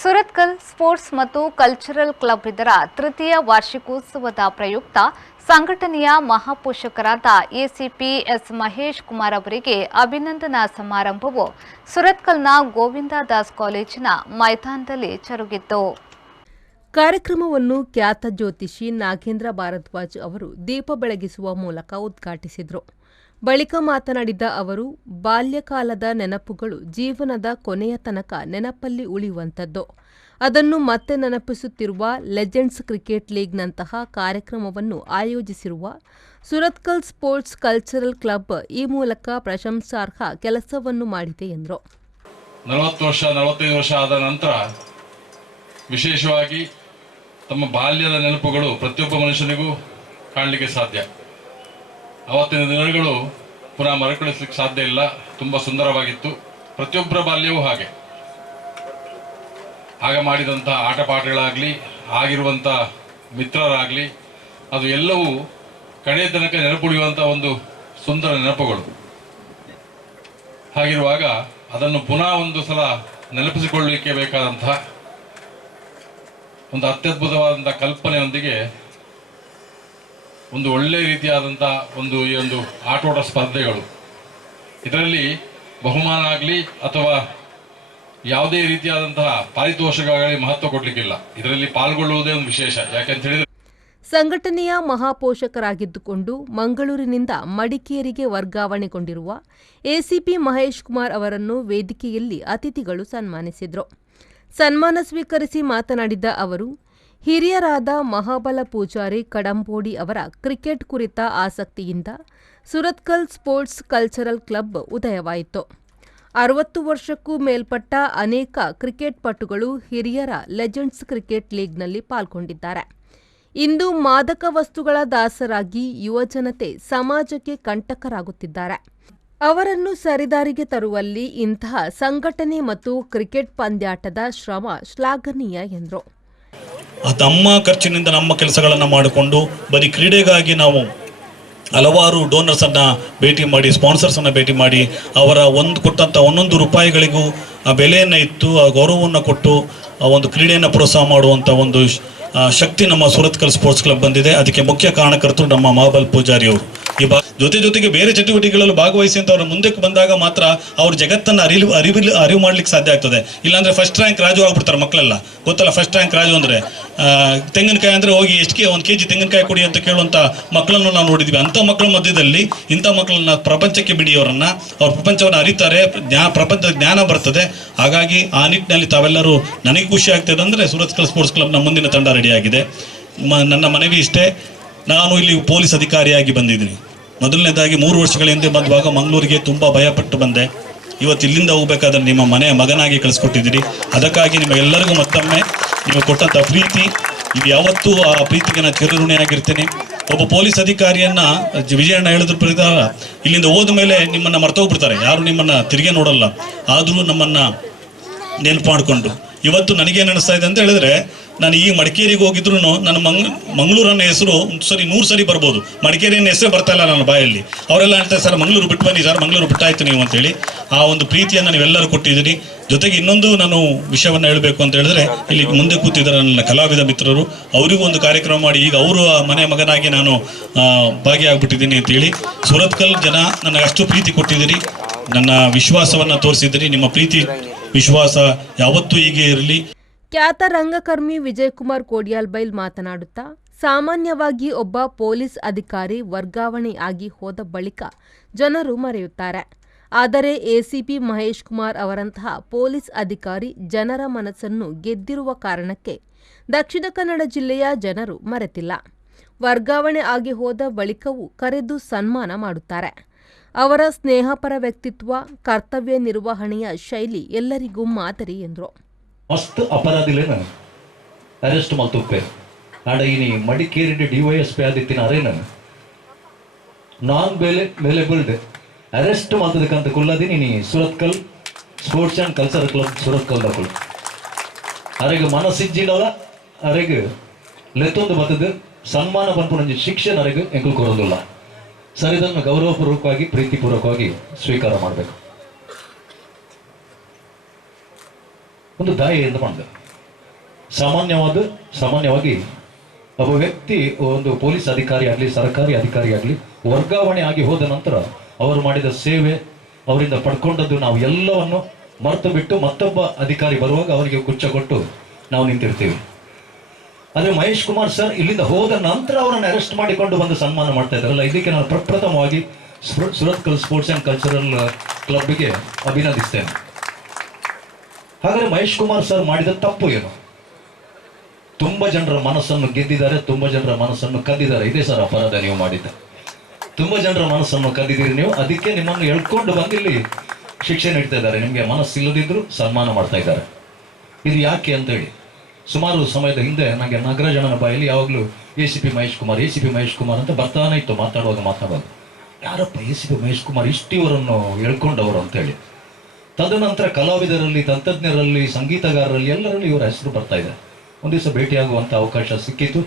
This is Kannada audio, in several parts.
ಸುರತ್ಕಲ್ ಸ್ಪೋರ್ಟ್ಸ್ ಮತ್ತು ಕಲ್ಚರಲ್ ಕ್ಲಬ್ ಇದರ ತೃತೀಯ ವಾರ್ಷಿಕೋತ್ಸವದ ಪ್ರಯುಕ್ತ ಸಂಘಟನೆಯ ಮಹಾಪೋಷಕರಾದ ಎಸಿಪಿ ಎಸ್ ಮಹೇಶ್ ಕುಮಾರ್ ಅವರಿಗೆ ಅಭಿನಂದನಾ ಸಮಾರಂಭವು ಸುರತ್ಕಲ್ನ ಗೋವಿಂದ ದಾಸ್ ಕಾಲೇಜಿನ ಮೈದಾನದಲ್ಲಿ ಜರುಗಿತು. ಕಾರ್ಯಕ್ರಮವನ್ನು ಖ್ಯಾತ ಜ್ಯೋತಿಷಿ ನಾಗೇಂದ್ರ ಭಾರದ್ವಾಜ್ ಅವರು ದೀಪ ಬೆಳಗಿಸುವ ಮೂಲಕ ಉದ್ಘಾಟಿಸಿದರು. ಬಳಿಕ ಮಾತನಾಡಿದ ಅವರು, ಬಾಲ್ಯಕಾಲದ ನೆನಪುಗಳು ಜೀವನದ ಕೊನೆಯ ತನಕ ನೆನಪಲ್ಲಿ ಉಳಿಯುವಂಥದ್ದು. ಅದನ್ನು ಮತ್ತೆ ನೆನಪಿಸುತ್ತಿರುವ ಲೆಜೆಂಡ್ಸ್ ಕ್ರಿಕೆಟ್ ಲೀಗ್ನಂತಹ ಕಾರ್ಯಕ್ರಮವನ್ನು ಆಯೋಜಿಸಿರುವ ಸುರತ್ಕಲ್ ಸ್ಪೋರ್ಟ್ಸ್ ಕಲ್ಚರಲ್ ಕ್ಲಬ್ ಈ ಮೂಲಕ ಪ್ರಶಂಸಾರ್ಹ ಕೆಲಸವನ್ನು ಮಾಡಿದೆ ಎಂದರು. 45 ವರ್ಷ ಆದ ನಂತರ ವಿಶೇಷವಾಗಿ ತಮ್ಮ ಬಾಲ್ಯದ ನೆನಪುಗಳು ಪ್ರತಿಯೊಬ್ಬ ಮನುಷ್ಯನಿಗೂ ಕಾಣಲಿಕ್ಕೆ ಸಾಧ್ಯ. ಅವತ್ತಿನ ದಿನಗಳು ಪುನಃ ಮರುಕಳಿಸಲಿಕ್ಕೆ ಸಾಧ್ಯ ಇಲ್ಲ. ತುಂಬ ಸುಂದರವಾಗಿತ್ತು. ಪ್ರತಿಯೊಬ್ಬರ ಬಾಲ್ಯವೂ ಹಾಗೆ. ಆಗ ಮಾಡಿದಂಥ ಆಟಪಾಠಗಳಾಗಲಿ, ಆಗಿರುವಂಥ ಮಿತ್ರರಾಗಲಿ, ಅದು ಎಲ್ಲವೂ ಕಡೆಯ ತನಕ ನೆನಪುಳಿಯುವಂಥ ಒಂದು ಸುಂದರ ನೆನಪುಗಳು. ಹಾಗಿರುವಾಗ ಅದನ್ನು ಪುನಃ ಒಂದು ಸಲ ನೆನಪಿಸಿಕೊಳ್ಳಲಿಕ್ಕೆ ಬೇಕಾದಂತಹ ಒಂದು ಅತ್ಯದ್ಭುತವಾದಂಥ ಕಲ್ಪನೆಯೊಂದಿಗೆ ಒಂದು ಒಳ್ಳೆಯ ರೀತಿಯಾದಂಥ ಈ ಒಂದು ಆಟೋಟ ಸ್ಪರ್ಧೆಗಳು, ಇದರಲ್ಲಿ ಬಹುಮಾನ ಆಗಲಿ ಅಥವಾ ಯಾವುದೇ ರೀತಿಯಾದಂತಹ ಪಾರಿತೋಷಕಗಳಿಗೆ ಮಹತ್ವ ಕೊಡಲಿಕ್ಕಿಲ್ಲ. ಇದರಲ್ಲಿ ಪಾಲ್ಗೊಳ್ಳುವುದೇ ಒಂದು ವಿಶೇಷ. ಯಾಕೆಂತ ಹೇಳಿದ್ರೆ ಸಂಘಟನೆಯ ಮಹಾಪೋಷಕರಾಗಿದ್ದುಕೊಂಡು ಮಂಗಳೂರಿನಿಂದ ಮಡಿಕೇರಿಗೆ ವರ್ಗಾವಣೆಗೊಂಡಿರುವ ಎಸಿಪಿ ಮಹೇಶ್ ಕುಮಾರ್ ಅವರನ್ನು ವೇದಿಕೆಯಲ್ಲಿ ಅತಿಥಿಗಳು ಸನ್ಮಾನಿಸಿದರು. ಸನ್ಮಾನ ಸ್ವೀಕರಿಸಿ ಮಾತನಾಡಿದ ಅವರು, ಹಿರಿಯರಾದ ಮಹಾಬಲ ಪೂಜಾರಿ ಕಡಂಬೋಡಿ ಅವರ ಕ್ರಿಕೆಟ್ ಕುರಿತ ಆಸಕ್ತಿಯಿಂದ ಸುರತ್ಕಲ್ ಸ್ಪೋರ್ಟ್ಸ್ ಕಲ್ಚರಲ್ ಕ್ಲಬ್ ಉದಯವಾಯಿತು. 60 ವರ್ಷಕ್ಕೂ ಮೇಲ್ಪಟ್ಟ ಅನೇಕ ಕ್ರಿಕೆಟ್ ಪಟುಗಳು ಹಿರಿಯರ ಲೆಜೆಂಡ್ಸ್ ಕ್ರಿಕೆಟ್ ಲೀಗ್ನಲ್ಲಿ ಪಾಲ್ಗೊಂಡಿದ್ದಾರೆ. ಇಂದು ಮಾದಕ ವಸ್ತುಗಳ ದಾಸರಾಗಿ ಯುವಜನತೆ ಸಮಾಜಕ್ಕೆ ಕಂಟಕರಾಗುತ್ತಿದ್ದಾರೆ. ಅವರನ್ನು ಸರಿದಾರಿಗೆ ತರುವಲ್ಲಿ ಇಂತಹ ಸಂಘಟನೆ ಮತ್ತು ಕ್ರಿಕೆಟ್ ಪಂದ್ಯಾಟದ ಶ್ರಮ ಶ್ಲಾಘನೀಯ ಎಂದರು. ತಮ್ಮ ಖರ್ಚಿನಿಂದ ನಮ್ಮ ಕೆಲಸಗಳನ್ನು ಮಾಡಿಕೊಂಡು ಬರೀ ಕ್ರೀಡೆಗಾಗಿ ನಾವು ಹಲವಾರು ಡೋನರ್ಸನ್ನು ಭೇಟಿ ಮಾಡಿ, ಸ್ಪಾನ್ಸರ್ಸನ್ನು ಭೇಟಿ ಮಾಡಿ, ಅವರ ಕೊಟ್ಟಂಥ ಒಂದೊಂದು ರೂಪಾಯಿಗಳಿಗೂ ಆ ಬೆಲೆಯನ್ನು ಇತ್ತು, ಆ ಗೌರವವನ್ನು ಕೊಟ್ಟು ಆ ಒಂದು ಕ್ರೀಡೆಯನ್ನು ಪ್ರೋತ್ಸಾಹ ಮಾಡುವಂಥ ಒಂದು ಶಕ್ತಿ ನಮ್ಮ ಸುರತ್ಕಲ್ ಸ್ಪೋರ್ಟ್ಸ್ ಕ್ಲಬ್ ಬಂದಿದೆ. ಅದಕ್ಕೆ ಮುಖ್ಯ ಕಾರಣಕರ್ತರು ನಮ್ಮ ಮಹಾಬಲ್ ಪೂಜಾರಿ ಅವರು. ಜೊತೆಗೆ ಬೇರೆ ಚಟುವಟಿಕೆಗಳಲ್ಲಿ ಭಾಗವಹಿಸಿ ಅಂತ ಅವ್ರ ಮುಂದಕ್ಕೆ ಬಂದಾಗ ಮಾತ್ರ ಅವ್ರ ಜಗತ್ತನ್ನು ಅರಿವು ಮಾಡ್ಲಿಕ್ಕೆ ಸಾಧ್ಯ ಆಗ್ತದೆ. ಇಲ್ಲಾಂದ್ರೆ ಫಸ್ಟ್ ರ್ಯಾಂಕ್ ರಾಜು ಆಗ್ಬಿಡ್ತಾರೆ ಮಕ್ಕಳೆಲ್ಲ. ಗೊತ್ತಲ್ಲ, ಫಸ್ಟ್ ರ್ಯಾಂಕ್ ರಾಜು ಅಂದ್ರೆ ತೆಂಗಿನಕಾಯಿ ಅಂದ್ರೆ ಹೋಗಿ ಎಷ್ಟಕ್ಕೆ 1 kg ತೆಂಗಿನಕಾಯಿ ಕೊಡಿ ಅಂತ ಕೇಳುವಂತ ಮಕ್ಕಳನ್ನು ನಾವು ನೋಡಿದ್ವಿ. ಅಂತ ಮಕ್ಕಳ ಮಧ್ಯದಲ್ಲಿ ಇಂಥ ಮಕ್ಕಳನ್ನ ಪ್ರಪಂಚಕ್ಕೆ ಬಿಡಿ, ಅವ್ರ ಪ್ರಪಂಚವನ್ನು ಅರಿತಾರೆ, ಪ್ರಪಂಚದ ಜ್ಞಾನ ಬರ್ತದೆ. ಹಾಗಾಗಿ ಆ ನಿಟ್ಟಿನಲ್ಲಿ ತಾವೆಲ್ಲರೂ, ನನಗೆ ಖುಷಿ ಆಗ್ತದೆ ಅಂದ್ರೆ ಸುರತ್ಕಲ್ ಸ್ಪೋರ್ಟ್ಸ್ ಕ್ಲಬ್ನ ಮುಂದಿನ ತಂಡ ರೆಡಿಯಾಗಿದೆ. ನನ್ನ ಮನವಿ ಇಷ್ಟೇ, ನಾನು ಇಲ್ಲಿ ಪೊಲೀಸ್ ಅಧಿಕಾರಿಯಾಗಿ ಬಂದಿದ್ದೀನಿ. ಮೊದಲನೇದಾಗಿ 3 ವರ್ಷಗಳ ಹಿಂದೆ ಬಂದುವಾಗ ಮಂಗಳೂರಿಗೆ ತುಂಬ ಭಯಪಟ್ಟು ಬಂದೆ. ಇವತ್ತು ಇಲ್ಲಿಂದ ಹೋಗ್ಬೇಕಾದ್ರೆ ನಿಮ್ಮ ಮನೆಯ ಮಗನಾಗಿ ಕಳಿಸ್ಕೊಟ್ಟಿದ್ದೀರಿ. ಅದಕ್ಕಾಗಿ ನಿಮಗೆಲ್ಲರಿಗೂ ಮತ್ತೊಮ್ಮೆ ನೀವು ಕೊಟ್ಟಂಥ ಪ್ರೀತಿ, ಇದು ಯಾವತ್ತೂ ಆ ಪ್ರೀತಿಗೆ ನಾನು ಚಿರಋಣಿಯಾಗಿರ್ತೀನಿ. ಒಬ್ಬ ಪೊಲೀಸ್ ಅಧಿಕಾರಿಯನ್ನ ವಿಜಯಣ್ಣ ಹೇಳಿದ್ರ ಪ್ರಕಾರ ಇಲ್ಲಿಂದ ಹೋದ ಮೇಲೆ ನಿಮ್ಮನ್ನು ಮರ್ತೋಗ್ಬಿಡ್ತಾರೆ, ಯಾರು ನಿಮ್ಮನ್ನು ತಿರುಗಿ ನೋಡಲ್ಲ. ಆದರೂ ನಮ್ಮನ್ನು ನೆನಪು ಮಾಡಿಕೊಂಡು ಇವತ್ತು ನನಗೇನು ಅನಿಸ್ತಾ ಇದೆ ಅಂತ ಹೇಳಿದ್ರೆ, ನಾನು ಈ ಮಡಿಕೇರಿಗೆ ಹೋಗಿದ್ರು ನನ್ನ ಮಂಗಳೂರನ್ನ ಹೆಸರು 100 ಸರಿ ಬರ್ಬೋದು, ಮಡಿಕೇರಿಯನ್ನ ಹೆಸರೇ ಬರ್ತಾ ಇಲ್ಲ ನನ್ನ ಬಾಯಲ್ಲಿ. ಅವರೆಲ್ಲ ಹೇಳ್ತಾರೆ, ಸರ್ ಮಂಗಳೂರು ಬಿಟ್ಟು ಬನ್ನಿ ಸರ್, ಮಂಗಳೂರು ಬಿಟ್ಟಾಯ್ತು ನೀವು ಅಂತೇಳಿ. ಆ ಒಂದು ಪ್ರೀತಿಯನ್ನು ನೀವೆಲ್ಲರೂ ಕೊಟ್ಟಿದ್ದೀರಿ. ಜೊತೆಗೆ ಇನ್ನೊಂದು ನಾನು ವಿಷಯವನ್ನು ಹೇಳಬೇಕು ಅಂತ ಹೇಳಿದ್ರೆ, ಇಲ್ಲಿ ಮುಂದೆ ಕೂತಿದ್ದಾರೆ ನನ್ನ ಕಲಾವಿದ ಮಿತ್ರರು, ಅವರಿಗೂ ಒಂದು ಕಾರ್ಯಕ್ರಮ ಮಾಡಿ ಈಗ ಅವರು ಮನೆ ಮಗನಾಗಿ ನಾನು ಭಾಗಿಯಾಗ್ಬಿಟ್ಟಿದ್ದೀನಿ ಅಂತೇಳಿ. ಸುರತ್ಕಲ್ ಜನ ನನಗೆ ಅಷ್ಟು ಪ್ರೀತಿ ಕೊಟ್ಟಿದ್ದೀರಿ, ನನ್ನ ವಿಶ್ವಾಸವನ್ನು ತೋರಿಸಿದ್ದೀರಿ. ನಿಮ್ಮ ಪ್ರೀತಿ ವಿಶ್ವಾಸ ಯಾವತ್ತೂ ಹೀಗೆ ಇರಲಿ. ಖ್ಯಾತ ರಂಗಕರ್ಮಿ ವಿಜಯಕುಮಾರ್ ಕೋಡಿಯಾಲ್ಬೈಲ್ ಮಾತನಾಡುತ್ತಾ, ಸಾಮಾನ್ಯವಾಗಿ ಒಬ್ಬ ಪೊಲೀಸ್ ಅಧಿಕಾರಿ ವರ್ಗಾವಣೆ ಆಗಿ ಹೋದ ಬಳಿಕ ಜನರು ಮರೆಯುತ್ತಾರೆ. ಆದರೆ ಎಸಿಪಿ ಮಹೇಶ್ ಕುಮಾರ್ ಅವರಂತಹ ಪೊಲೀಸ್ ಅಧಿಕಾರಿ ಜನರ ಮನಸ್ಸನ್ನು ಗೆದ್ದಿರುವ ಕಾರಣಕ್ಕೆ ದಕ್ಷಿಣ ಕನ್ನಡ ಜಿಲ್ಲೆಯ ಜನರು ಮರೆತಿಲ್ಲ. ವರ್ಗಾವಣೆ ಆಗಿ ಹೋದ ಬಳಿಕವೂ ಕರೆದು ಸನ್ಮಾನ ಮಾಡುತ್ತಾರೆ. ಅವರ ಸ್ನೇಹಪರ ವ್ಯಕ್ತಿತ್ವ, ಕರ್ತವ್ಯ ನಿರ್ವಹಣೆಯ ಶೈಲಿ ಎಲ್ಲರಿಗೂ ಮಾದರಿ ಎಂದರು. ಮಸ್ತ್ ಅಪರಾಧಿಗಳೇ ಅರೆಸ್ಟ್ ಮಲ್ತುಪ್ಪೆ ಆಡ ಇನಿ ಮಡಿಕೇರಿ DYSP ಆದಿತ್ತಿನ ಅರೇನ ನಾನ್ ಬೇಲೆಬಲ್ಡ್ ಅರೆಸ್ಟ್ ಮಲ್ತದಕ್ಕಂತ ಕುಲ್ಲದಿನಿ ನೀ Surathkal sports and cultural club Surathkal ದಕ್ಕಳು ಅರೆಗೆ ಮನಸ್ಸಿಜ್ಜಿನವರ ಅರೆಗೆ ಲೆತ್ತೊಂದು ಬತ್ತದ ಸನ್ಮಾನ ಪಂಪುನಂಜಿ ಶಿಕ್ಷೆ ಅರೆಗೆ ಎಂಕಲ್ ಕೊರೋದಿಲ್ಲ. ಸರ್, ಇದನ್ನು ಗೌರವಪೂರ್ವಕವಾಗಿ ಪ್ರೀತಿಪೂರ್ವಕವಾಗಿ ಸ್ವೀಕಾರ ಮಾಡಬೇಕು. ಒಂದು ದಾಯಿ ಎಂದು ಮಾಡಿದೆ ಸಾಮಾನ್ಯವಾಗಿ ಒಬ್ಬ ವ್ಯಕ್ತಿ ಒಂದು ಪೊಲೀಸ್ ಅಧಿಕಾರಿ ಆಗಲಿ ಸರ್ಕಾರಿ ಅಧಿಕಾರಿ ಆಗಲಿ ವರ್ಗಾವಣೆ ಆಗಿ ಹೋದ ನಂತರ ಅವರು ಮಾಡಿದ ಸೇವೆ, ಅವರಿಂದ ಪಡ್ಕೊಂಡದ್ದು ನಾವು ಎಲ್ಲವನ್ನು ಮರೆತು ಬಿಟ್ಟು ಮತ್ತೊಬ್ಬ ಅಧಿಕಾರಿ ಬರುವಾಗ ಅವರಿಗೆ ಕುಚ್ಚ ಕೊಟ್ಟು ನಾವು ನಿಂತಿರ್ತೀವಿ. ಆದರೆ ಮಹೇಶ್ ಕುಮಾರ್ ಸರ್ ಇಲ್ಲಿಂದ ಹೋದ ನಂತರ ಅವರನ್ನು ಅರೆಸ್ಟ್ ಮಾಡಿಕೊಂಡು ಬಂದು ಸನ್ಮಾನ ಮಾಡ್ತಾ ಇದ್ದಾರಲ್ಲ, ಇದಕ್ಕೆ ನಾನು ಪ್ರಪ್ರಥಮವಾಗಿ ಸುರತ್ಕಲ್ ಸ್ಪೋರ್ಟ್ಸ್ ಆ್ಯಂಡ್ ಕಲ್ಚರಲ್ ಕ್ಲಬ್ಗೆ ಅಭಿನಂದಿಸ್ತೇನೆ. ಹಾಗಾದ್ರೆ ಮಹೇಶ್ ಕುಮಾರ್ ಸರ್ ಮಾಡಿದ ತಪ್ಪು ಏನು? ತುಂಬಾ ಜನರ ಮನಸ್ಸನ್ನು ಗೆದ್ದಿದ್ದಾರೆ, ತುಂಬಾ ಜನರ ಮನಸ್ಸನ್ನು ಕದ್ದಿದ್ದಾರೆ. ಇದೇ ಸರ್ ಅಪರಾಧ ನೀವು ಮಾಡಿದ್ದ. ತುಂಬಾ ಜನರ ಮನಸ್ಸನ್ನು ಕದ್ದಿದ್ದೀರಿ ನೀವು, ಅದಕ್ಕೆ ನಿಮ್ಮನ್ನು ಎಳ್ಕೊಂಡು ಬಂದಿಲ್ಲಿ ಶಿಕ್ಷೆ ನೀಡ್ತಾ ಇದ್ದಾರೆ. ನಿಮಗೆ ಮನಸ್ಸಿಲ್ಲದಿದ್ರು ಸನ್ಮಾನ ಮಾಡ್ತಾ ಇದ್ದಾರೆ. ಇದು ಯಾಕೆ ಅಂತೇಳಿ ಸುಮಾರು ಸಮಯದ ಹಿಂದೆ ನನಗೆ ನಾಗರಾಜಣ್ಣನ ಬಾಯಲ್ಲಿ ಯಾವಾಗಲೂ ACP ಮಹೇಶ್ ಕುಮಾರ್ ಅಂತ ಬರ್ತಾನೆ ಇತ್ತು. ಮಾತಾಡುವಾಗ ಯಾರಪ್ಪ ACP ಮಹೇಶ್ ಕುಮಾರ್ ಇಷ್ಟಿವರನ್ನು ಎಳ್ಕೊಂಡವರು ಅಂತೇಳಿ. ತದನಂತರ ಕಲಾವಿದರಲ್ಲಿ, ತಂತ್ರಜ್ಞರಲ್ಲಿ, ಸಂಗೀತಗಾರರಲ್ಲಿ ಎಲ್ಲರಲ್ಲಿ ಇವರ ಹೆಸರು ಬರ್ತಾ ಇದೆ. ಒಂದು ದಿವಸ ಭೇಟಿಯಾಗುವಂಥ ಅವಕಾಶ ಸಿಕ್ಕಿತು.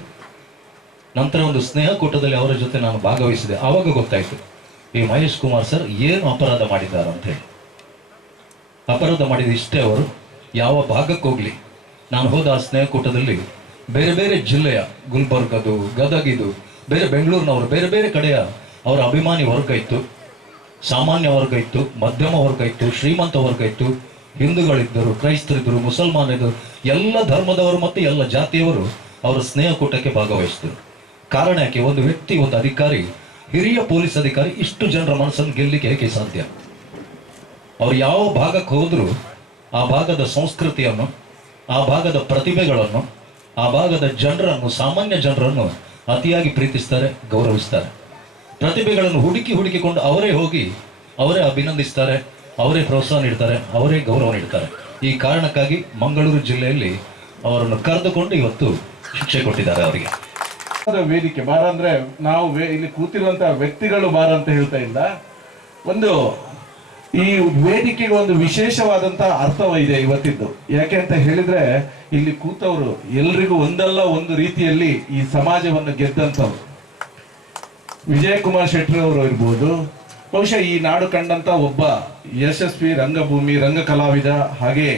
ನಂತರ ಒಂದು ಸ್ನೇಹಕೂಟದಲ್ಲಿ ಅವರ ಜೊತೆ ನಾನು ಭಾಗವಹಿಸಿದೆ. ಆವಾಗ ಗೊತ್ತಾಯಿತು ಈ ಮಹೇಶ್ ಕುಮಾರ್ ಸರ್ ಏನು ಅಪರಾಧ ಮಾಡಿದ್ದಾರೆ ಅಂತೇಳಿ. ಅಪರಾಧ ಮಾಡಿದ ಇಷ್ಟೇ, ಅವರು ಯಾವ ಭಾಗಕ್ಕೆ ಹೋಗ್ಲಿ, ನಾನು ಹೋದ ಆ ಸ್ನೇಹಕೂಟದಲ್ಲಿ ಬೇರೆ ಬೇರೆ ಜಿಲ್ಲೆಯ, ಗುಲ್ಬರ್ಗದು, ಗದಗಿದು, ಬೇರೆ ಬೆಂಗಳೂರಿನವರು, ಬೇರೆ ಬೇರೆ ಕಡೆಯ ಅವರ ಅಭಿಮಾನಿ ವರ್ಗ ಇತ್ತು, ಸಾಮಾನ್ಯ ವರ್ಗ ಇತ್ತು, ಮಧ್ಯಮ ವರ್ಗ ಇತ್ತು, ಶ್ರೀಮಂತ ವರ್ಗ ಇತ್ತು, ಹಿಂದೂಗಳಿದ್ದರು, ಕ್ರೈಸ್ತರಿದ್ದರು, ಮುಸಲ್ಮಾನರಿದ್ದರು, ಎಲ್ಲ ಧರ್ಮದವರು ಮತ್ತು ಎಲ್ಲ ಜಾತಿಯವರು ಅವರ ಸ್ನೇಹಕೂಟಕ್ಕೆ ಭಾಗವಹಿಸಿದರು. ಕಾರಣ ಯಾಕೆ? ಒಂದು ವ್ಯಕ್ತಿ, ಒಂದು ಅಧಿಕಾರಿ, ಹಿರಿಯ ಪೊಲೀಸ್ ಅಧಿಕಾರಿ ಇಷ್ಟು ಜನರ ಮನಸ್ಸನ್ನು ಗೆಲ್ಲಲಿಕ್ಕೆ ಹೇಗೆ ಸಾಧ್ಯ? ಅವ್ರು ಯಾವ ಭಾಗಕ್ಕೆ ಹೋದರೂ ಆ ಭಾಗದ ಸಂಸ್ಕೃತಿಯನ್ನು, ಆ ಭಾಗದ ಪ್ರತಿಭೆಗಳನ್ನು, ಆ ಭಾಗದ ಜನರನ್ನು, ಸಾಮಾನ್ಯ ಜನರನ್ನು ಅತಿಯಾಗಿ ಪ್ರೀತಿಸ್ತಾರೆ, ಗೌರವಿಸ್ತಾರೆ. ಪ್ರತಿಭೆಗಳನ್ನು ಹುಡುಕಿಕೊಂಡು ಅವರೇ ಹೋಗಿ ಅವರೇ ಅಭಿನಂದಿಸ್ತಾರೆ, ಅವರೇ ಪ್ರೋತ್ಸಾಹ ನೀಡ್ತಾರೆ, ಅವರೇ ಗೌರವ ನೀಡ್ತಾರೆ. ಈ ಕಾರಣಕ್ಕಾಗಿ ಮಂಗಳೂರು ಜಿಲ್ಲೆಯಲ್ಲಿ ಅವರನ್ನು ಕರೆದುಕೊಂಡು ಇವತ್ತು ಶಿಕ್ಷೆ ಕೊಟ್ಟಿದ್ದಾರೆ ಅವರಿಗೆ. ವೇದಿಕೆ ಬಾರ ಅಂದ್ರೆ ನಾವು ಇಲ್ಲಿ ಕೂತಿರುವಂತಹ ವ್ಯಕ್ತಿಗಳು ಬಾರ ಅಂತ ಹೇಳ್ತಾ ಇಲ್ಲ. ಒಂದು ಈ ವೇದಿಕೆಗೆ ಒಂದು ವಿಶೇಷವಾದಂತಹ ಅರ್ಥವಿದೆ ಇವತ್ತಿದ್ದು. ಯಾಕೆ ಅಂತ ಹೇಳಿದ್ರೆ ಇಲ್ಲಿ ಕೂತವರು ಎಲ್ರಿಗೂ ಒಂದಲ್ಲ ಒಂದು ರೀತಿಯಲ್ಲಿ ಈ ಸಮಾಜವನ್ನು ಗೆದ್ದಂಥವ್ರು. ವಿಜಯಕುಮಾರ್ ಶೆಟ್ಟಿ ಅವರು ಇರ್ಬೋದು, ಬಹುಶಃ ಈ ನಾಡು ಕಂಡಂತ ಒಬ್ಬ ಯಶಸ್ವಿ ರಂಗಭೂಮಿ ರಂಗ ಕಲಾವಿದ. ಹಾಗೆ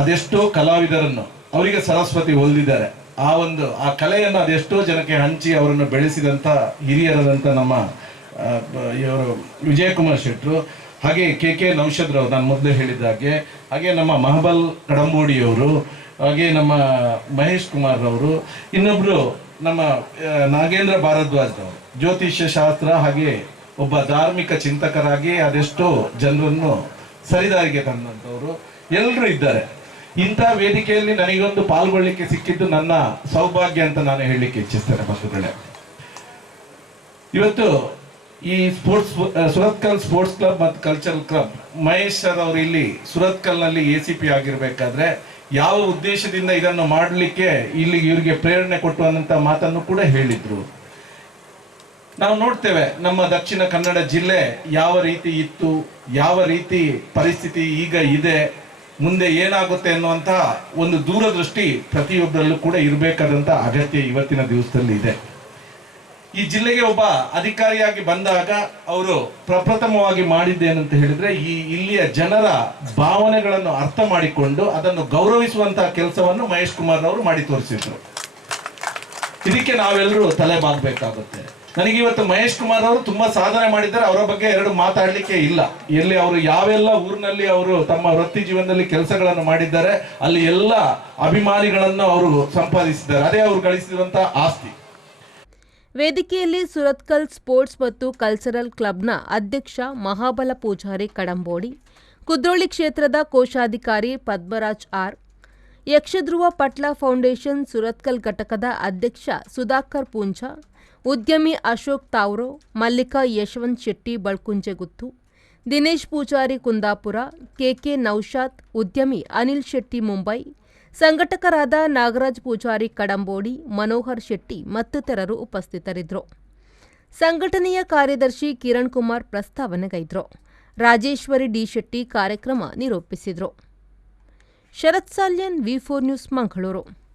ಅದೆಷ್ಟೋ ಕಲಾವಿದರನ್ನು ಅವರಿಗೆ ಸರಸ್ವತಿ ಒಲಿದಿದ್ದಾರೆ. ಆ ಕಲೆಯನ್ನು ಅದೆಷ್ಟೋ ಜನಕ್ಕೆ ಹಂಚಿ ಅವರನ್ನು ಬೆಳೆಸಿದಂಥ ಹಿರಿಯರಾದಂಥ ನಮ್ಮ ಇವರು ವಿಜಯಕುಮಾರ್ ಶೆಟ್ಟರು, ಹಾಗೆ KK ನೌಷದ್ರವರು ನಾನು ಮೊದಲೇ ಹೇಳಿದಾಗೆ, ಹಾಗೆ ನಮ್ಮ ಮಹಬಲ್ ಕಡಂಬೋಡಿಯವರು, ಹಾಗೆ ನಮ್ಮ ಮಹೇಶ್ ಕುಮಾರ್ ಅವರು, ಇನ್ನೊಬ್ರು ನಮ್ಮ ನಾಗೇಂದ್ರ ಭಾರದ್ವಾಜ್ ಅವರು, ಜ್ಯೋತಿಷ್ಯ ಶಾಸ್ತ್ರ ಹಾಗೆ ಒಬ್ಬ ಧಾರ್ಮಿಕ ಚಿಂತಕರಾಗಿ ಅದೆಷ್ಟೋ ಜನರನ್ನು ಸರಿದಾರಿಗೆ ತಂದಂಥವರು ಎಲ್ಲರೂ ಇದ್ದಾರೆ. ಇಂಥ ವೇದಿಕೆಯಲ್ಲಿ ನನಗೊಂದು ಪಾಲ್ಗೊಳ್ಳಿಕ್ಕೆ ಸಿಕ್ಕಿದ್ದು ನನ್ನ ಸೌಭಾಗ್ಯ ಅಂತ ನಾನು ಹೇಳಲಿಕ್ಕೆ ಇಚ್ಛಿಸ್ತೇನೆ ಬಂಧುಗಳೇ. ಇವತ್ತು ಈ ಸುರತ್ಕಲ್ ಸ್ಪೋರ್ಟ್ಸ್ ಕ್ಲಬ್ ಮತ್ತು ಕಲ್ಚರಲ್ ಕ್ಲಬ್, ಮಹೇಶ್ ಸರ್ ಅವರು ಇಲ್ಲಿ ಸುರತ್ಕಲ್ನಲ್ಲಿ ACP ಆಗಿರ್ಬೇಕಾದ್ರೆ ಯಾವ ಉದ್ದೇಶದಿಂದ ಇದನ್ನು ಮಾಡಲಿಕ್ಕೆ ಇಲ್ಲಿ ಇವರಿಗೆ ಪ್ರೇರಣೆ ಕೊಟ್ಟುವಂತ ಮಾತನ್ನು ಕೂಡ ಹೇಳಿದ್ರು. ನಾವು ನೋಡ್ತೇವೆ ನಮ್ಮ ದಕ್ಷಿಣ ಕನ್ನಡ ಜಿಲ್ಲೆ ಯಾವ ರೀತಿ ಇತ್ತು, ಯಾವ ರೀತಿ ಪರಿಸ್ಥಿತಿ ಈಗ ಇದೆ, ಮುಂದೆ ಏನಾಗುತ್ತೆ ಅನ್ನುವಂತಹ ಒಂದು ದೂರದೃಷ್ಟಿ ಪ್ರತಿಯೊಬ್ಬರಲ್ಲೂ ಕೂಡ ಇರಬೇಕಾದಂತ ಅಗತ್ಯ ಇವತ್ತಿನ ದಿವಸದಲ್ಲಿ ಇದೆ. ಈ ಜಿಲ್ಲೆಗೆ ಒಬ್ಬ ಅಧಿಕಾರಿಯಾಗಿ ಬಂದಾಗ ಅವರು ಪ್ರಪ್ರಥಮವಾಗಿ ಮಾಡಿದ್ದೇನಂತ ಹೇಳಿದ್ರೆ ಇಲ್ಲಿಯ ಜನರ ಭಾವನೆಗಳನ್ನು ಅರ್ಥ ಮಾಡಿಕೊಂಡು ಅದನ್ನು ಗೌರವಿಸುವಂತಹ ಕೆಲಸವನ್ನು ಮಹೇಶ್ ಕುಮಾರ್ ಅವರು ಮಾಡಿ ತೋರಿಸಿದ್ರು. ಇದಕ್ಕೆ ನಾವೆಲ್ಲರೂ ತಲೆ ಬಾಗಬೇಕಾಗುತ್ತೆ. ನನಗೆ ಇವತ್ತು ಮಹೇಶ್ ಕುಮಾರ್ ಅವರು ತುಂಬಾ ಸಾಧನೆ ಮಾಡಿದ್ದಾರೆ, ಅವರ ಬಗ್ಗೆ ಎರಡು ಮಾತಾಡ್ಲಿಕ್ಕೆ ಇಲ್ಲ. ಎಲ್ಲಿ ಅವರು ಯಾವೆಲ್ಲ ಊರಿನಲ್ಲಿ ಅವರು ತಮ್ಮ ವೃತ್ತಿ ಜೀವನದಲ್ಲಿ ಕೆಲಸಗಳನ್ನು ಮಾಡಿದ್ದಾರೆ, ಅಲ್ಲಿ ಎಲ್ಲ ಅಭಿಮಾನಿಗಳನ್ನು ಅವರು ಸಂಪಾದಿಸಿದ್ದಾರೆ. ಅದೇ ಅವರು ಗಳಿಸಿರುವಂತಹ ಆಸ್ತಿ. ವೇದಿಕೆಯಲ್ಲಿ ಸುರತ್ಕಲ್ ಸ್ಪೋರ್ಟ್ಸ್ ಮತ್ತು ಕಲ್ಚರಲ್ ಕ್ಲಬ್ನ ಅಧ್ಯಕ್ಷ ಮಹಾಬಲ ಪೂಜಾರಿ ಕಡಂಬೋಡಿ, ಕುದ್ರೋಳಿ ಕ್ಷೇತ್ರದ ಕೋಶಾಧಿಕಾರಿ ಪದ್ಮರಾಜ್ ಆರ್, ಯಕ್ಷಧ್ರುವ ಪಟ್ಲ ಫೌಂಡೇಶನ್ ಸುರತ್ಕಲ್ ಘಟಕದ ಅಧ್ಯಕ್ಷ ಸುಧಾಕರ್ ಪೂಂಜಾ, ಉದ್ಯಮಿ ಅಶೋಕ್ ತಾವ್ರೋ, ಮಲ್ಲಿಕಾ ಯಶವಂತ್ ಶೆಟ್ಟಿ ಬಳ್ಕುಂಜೆಗುತ್ತು, ದಿನೇಶ್ ಪೂಜಾರಿ ಕುಂದಾಪುರ, KK ನೌಶಾದ್, ಉದ್ಯಮಿ ಅನಿಲ್ ಶೆಟ್ಟಿ ಮುಂಬೈ, ಸಂಘಟಕರಾದ ನಾಗರಾಜ್ ಪೂಜಾರಿ ಕಡಂಬೋಡಿ, ಮನೋಹರ್ ಶೆಟ್ಟಿ ಮತ್ತಿತರರು ಉಪಸ್ಥಿತರಿದ್ದರು. ಸಂಘಟನೆಯ ಕಾರ್ಯದರ್ಶಿ ಕಿರಣ್ ಕುಮಾರ್ ಪ್ರಸ್ತಾವನೆಗೈದ್ರು. ರಾಜೇಶ್ವರಿ ಡಿ ಶೆಟ್ಟಿ ಕಾರ್ಯಕ್ರಮ ನಿರೂಪಿಸಿದರು. ಶರತ್ ಸಾಲ್ಯನ್, V4 ನ್ಯೂಸ್, ಮಂಗಳೂರು.